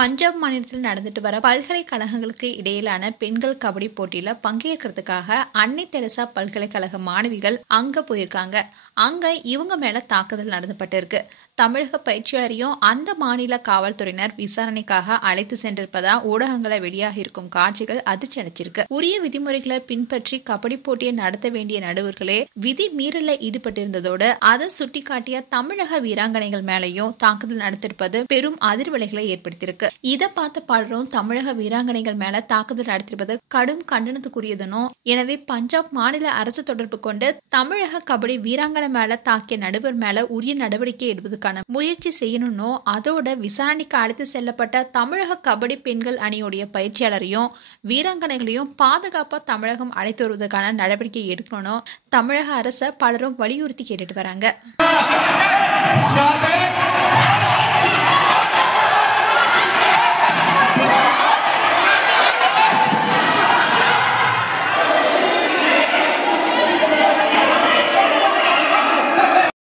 பஞ்சாப் மாநிலத்தில் நடந்துட்டு வர பல்கலைக்கழகங்களுக்கு இடையிலான பெண்கள் கபடி போட்டியில பங்கேற்கிறதுக்காக அன்னை தெரசா பல்கலைக்கழக மாணவிகள் அங்க போயிருக்காங்க. அங்க இவங்க மேல தாக்குதல் நடத்தப்பட்டு இருக்கு. தமிழக பயிற்சியாளரையும் அந்த மாநில காவல்துறையினர் விசாரணைக்காக அழைத்து சென்றிருப்பதா ஊடகங்களை வெளியாகி இருக்கும் காட்சிகள் அதிர்ச்சி அடைச்சிருக்கு. உரிய விதிமுறைகளை பின்பற்றி கபடி போட்டியை நடத்த வேண்டிய நடுவர்களே விதி மீறல ஈடுபட்டிருந்ததோடு அதை சுட்டிக்காட்டிய தமிழக வீராங்கனைகள் மேலையும் தாக்குதல் நடத்திருப்பது பெரும் அதிர்வலைகளை ஏற்படுத்தியிருக்கு. இதை பார்த்த பலரும் தமிழக வீராங்கனைகள் மேல தாக்குதல் நடத்திருப்பது கடும் கண்டனத்துக்குரியதுனோ, எனவே பஞ்சாப் மாநில அரசு தொடர்பு கொண்டு தமிழக கபடி வீராங்கனை மேல தாக்கிய நடுவர் மேல உரிய நடவடிக்கை எடுப்பதற்கான முயற்சி செய்யணும்னோ, அதோட விசாரணைக்கு அழைத்து செல்லப்பட்ட தமிழக கபடி பெண்கள் அணியுடைய பயிற்சியாளரையும் வீராங்கனைகளையும் பாதுகாப்பா தமிழகம் அழைத்து வருவதற்கான நடவடிக்கை எடுக்கணும் தமிழக அரசை பலரும் வலியுறுத்தி கேட்டுட்டு வராங்க.